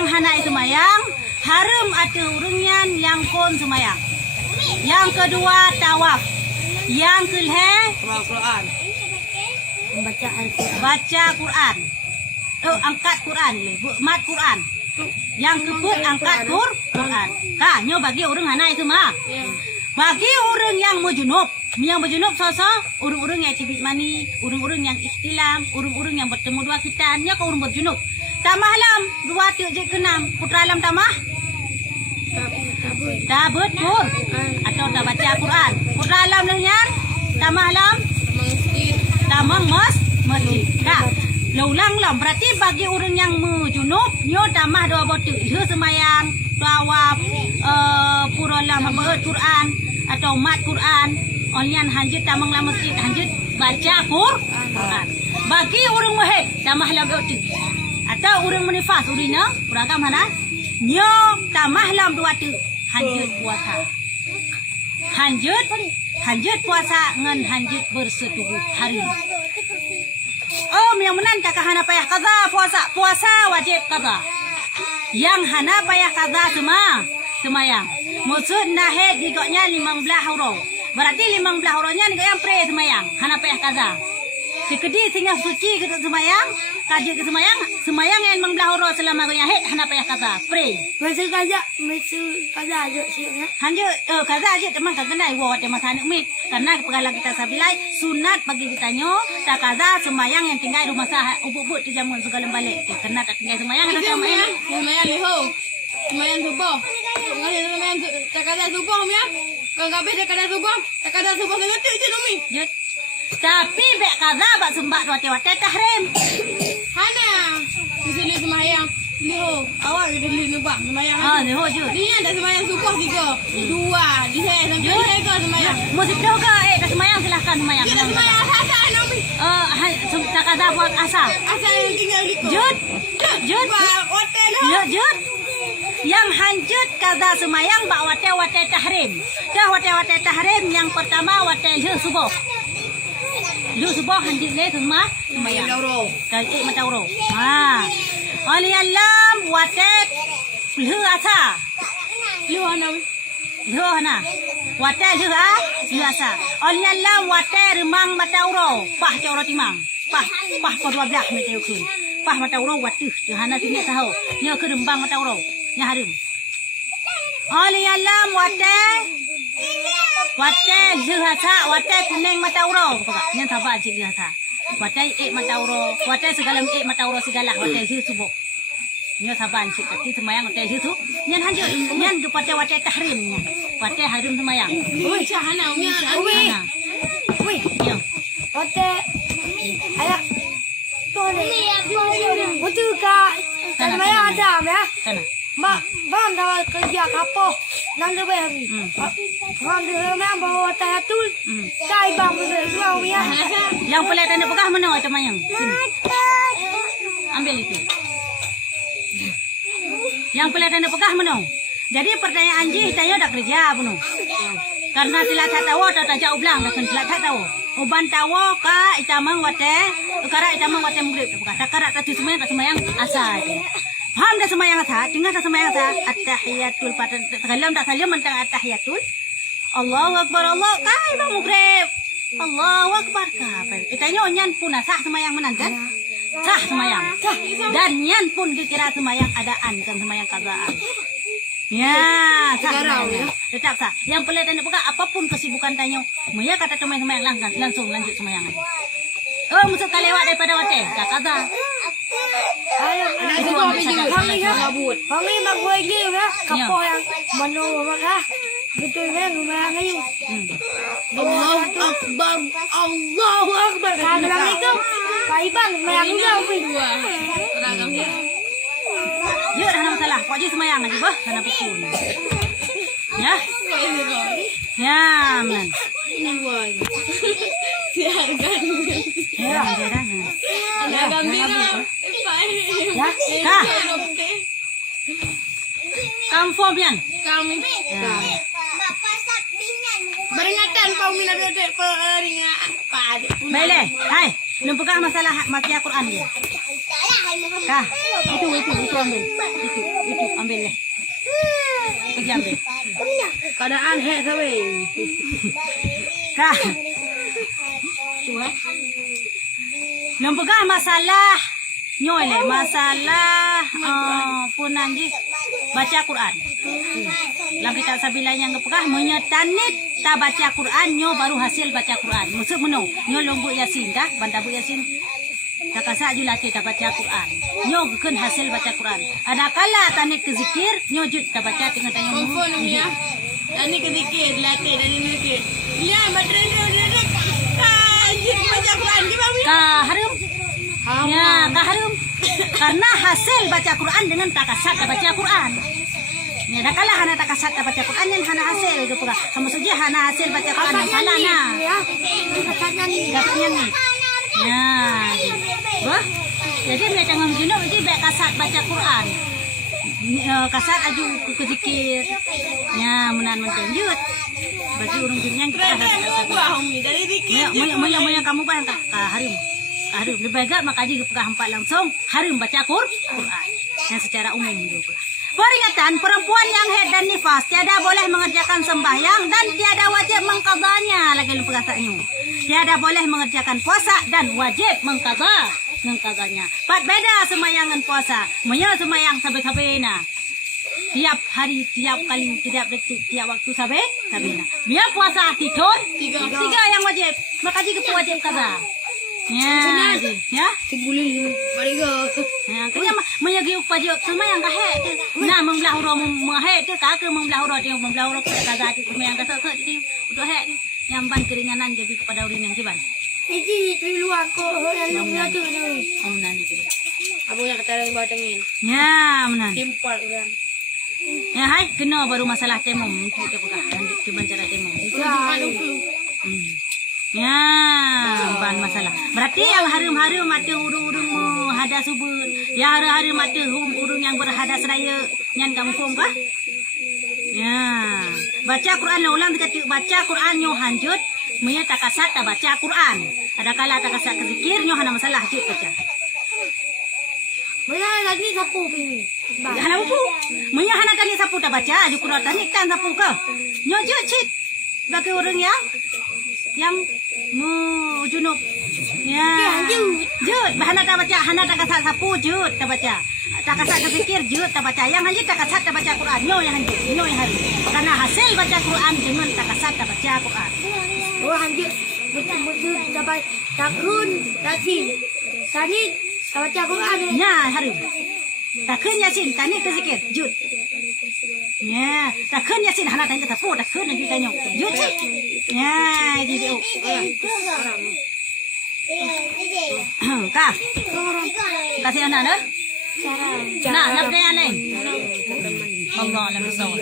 yang hanai semayang, haram ada urungan yang kon semayang. Yang kedua tawaf. Yang kelima Quran. baca Quran. Angkat Quran le, mat Quran. Yang keempat angkat Quran. Nyo bagi orang hanai semua. Bagi orang yang berjunub soso, orang-orang yang cibit mani, orang-orang yang ikhtilam, orang-orang yang bertemu dua khitannya ke orang berjunub. Tamah lam dua tujuh ke enam, putra lam tamah. Dah betul atau dah baca Quran. Putra lam lehnya, tamah lam, tamang masjid. Dah. Laulang lam berarti bagi orang yang berjunub, nyo tamah dua botu, dia semayang, tawaf, pura lam Quran atau mat Quran. Olian hanjut tamang lam masjid, hanjut baca Quran. Bagi orang muhid, tamah lam botu. Atau orang menifas, urina, beragam mana? Nyo tamah lam dua tu, hanjut puasa. Hanjut puasa ngan hanjut bersetubuh hari. Yang menan tak hana payah kaza puasa wajib kaza. Yang hana payah kaza semayang. Maksud nahed digoknya 15 euro. Berarti 15 euronya ni yang pre semayang, hana payah kaza. Sekedi singgah suci ke semayang, kaji ke semayang yang 15 euro selama gonya het hana payah kaza, pre. Mesti kaza aja sih ya. Hanjut kaza aja teman kena wo te masane umit. Karena pegala kita sabilai sunat bagi kita nyo tak kaza semayang yang tinggal rumah sah ubuk-ubuk di jamun segala balik. Kena tak tinggal semayang ada semayang. Semayang liho. Semayang subuh. Ngali semayang tak kaza subuh ya. Kalau habis tak kaza subuh sangat tu je umi. Jut. Tapi bek kaza bak sembah wate-wate tahrim. Hana. Mesti semayang. Liho, awak kita beli nubak semayang. Liho jut. Dia ada semayang subuh 3, 2, di saya sampai di saya semayang. Musik dah ke? Dah semayang silahkan semayang. Kita semayang asal Nabi. Tak kaza buat asal. Asal yang tinggal di Jut. hotel. Jut. Yang hanjut kaza semayang bak wate-wate tahrim. Dah wate-wate tahrim yang pertama wate subuh. Subuh hanjut le semua semayang. Dari mata uro. Oli alam watet lhu asa. Liho Nabi. Lhu hana. Watet lhu asa. Oli alam watet remang mata uro. Pah uro timang. Pah ko 12 mata ukun. Pah mata uro watuh hana sini tahu. Nya ke rembang mata uro. Nya harum. Oli alam watet lhu asa, watet kuning mata uro. Nya sabar cik lhu asa. Watai mata uro, watai segala mata uro segala watai hiu subuh. Nyo saban cik tapi semayang watai hiu tu. Nyan hanjut, nyan kepada watai tahrimnya. Watai harum semayang. Ui, cahana umi. Ui. Nyo. Oke. Ayak. Tuh nih. Betul kak. Semayang ada ya. Sana. Bang dah kerja kapok. Nang dia beri. Bang dia memang bawa tayatul. Kai bang betul ya. Yang pelat anda pegah mana watai mayang? Sini. Ambil itu. Yang pelat anda pegah mana? Jadi pertanyaan Ji tanya dah kerja bunuh. Karena sila tak tahu atau tak jauh belang dah sila tak tahu. Uban tahu ka itamang watai, kara itamang watai murid. Tak kara tak semayang asal. Paham dah semayang asa? Dengar tak semayang asa? At-tahiyatul pada salam tak salam tentang at-tahiyatul. Allahu akbar Allah kai bang mugrib. Allahu akbar ka. Itanya onyan pun sah semayang menangan. Sah semayang. Dan nyan pun dikira semayang adaan kan semayang kazaan. Ya, sah semayang. Tetap sah. Yang pelit anda buka apapun kesibukan tanya. Maya kata semayang langsung lanjut semayang. Musuh kalewat daripada hotel. Tak kaza. Ayo, kami mak gue gitu ya, kapok yang menu apa betul ya, lumayan aja. Allahu Akbar. Assalamualaikum, Pak Iban, lumayan juga, Umi. Ya, dah ada masalah. Kau aja semayang lagi, bah, karena pukul. Ya, ya, man. Ini boy. Siarkan. Ya, dah. Ya, gambira. Ya, kah? Kamu fobian? Kami. Beringatan kau mina bede peringatan pad. Baiklah, hai. Nampak masalah mati Al-Quran dia. Kah? Itu ambil. Itu ambil lah. Pergi ambil. Keadaan hek sawe. Kah. Lembegah masalah nyoy le masalah punanji baca Quran. Lam kita sabila yang ngepegah menyetanit ta baca Quran nyo baru hasil baca Quran. Maksud meno nyo lombu Yasin dah banda bu Yasin. Tak kasa julati ta baca Quran. Nyo keun hasil baca Quran. Ada kala tanik ke zikir nyo jut ta baca tengah tanya Confirm Mia. Tani ke zikir latih dari zikir. Ya, bateri dia. Anjir baca Quran di bawah. ka harum. Ya, ka harum. Karena hasil baca Quran dengan takasat baca Quran. Ya, dah kalah hana takasat baca Quran yang hana hasil ke pura. Kamu saja hana hasil baca Quran yang kalah na. Ya. Katanya ni. Katanya ni. Ya. Wah. Jadi dia tengah begini nanti baik kasat baca Quran. Kasat aju ke zikir. Ya, menan mentenjut. Bagi urang dunia kita Kerana buah Umi dari zikir. Moya kamu bayang ka harum. Harum lebih baik makaji ke hampa langsung harum baca Quran. Yang secara umum juga. Peringatan perempuan yang haid dan nifas tiada boleh mengerjakan sembahyang dan tiada wajib mengqadanya lagi perkataannya. Tiada boleh mengerjakan puasa dan wajib mengqadanya. Pat beda sembayangan puasa. Moya sembayang sabe-sabena. Tiap hari, tiap kali, tiap detik, tiap waktu sabena. Biar puasa tiga yang wajib. Maka jika wajib qada. Ya, ya. Boleh. Bariga. Ya, kanya menyagi upaya sembahyang ka he. Na membelah uro he tu ka ke membelah uro dia membelah uro ka qada tu sembahyang ka se di udah he yang ban keringanan jadi kepada urin yang kiban. Ini di luar ko yang lu tu ni. Omnan itu. Abu yang kata yang bawa tengin. Ya, menan. Simpel orang. Ya, hai kena baru masalah temom kita pegah lanjut ke cara temom. Ya, ban masalah. Berarti yang harum-harum mata urung-urung hadas subur. Ya harum-harum mata urung yang berhadas raya nyan kamu faham kah? Ya. Baca Quran ulang dekat baca Quran nyo hanjut, munya takasat ta baca Quran. Ada kala takasat ke zikir nyo hana masalah jut baca. Mana lagi sapu ni? Hana pu. Munya hana tani sapu ta baca, ju Quran tani tan sapu ke. Nyo jut cit. Bagi orang yang junub. Ya. Jut. Hana ta baca, hana takasat sapu jut ta baca. Takasat zikir jut ta baca. Yang hanjut takasat ta baca Quran. Nyo yang hanjut, nyo yang harus. Karena hasil baca Quran dengan takasat ta baca Quran. Oh hanjut betul-betul dapat takun tadi. Tadi baca Quran ni. Ya, harus. Takun Yasin tani ke zikir jut. Ya, takun Yasin hana tani sapu takun nanti tanya. Jut cik. Ya, jadi Kah? Kasih anak dah? Nak yang lain? Allah lah besar.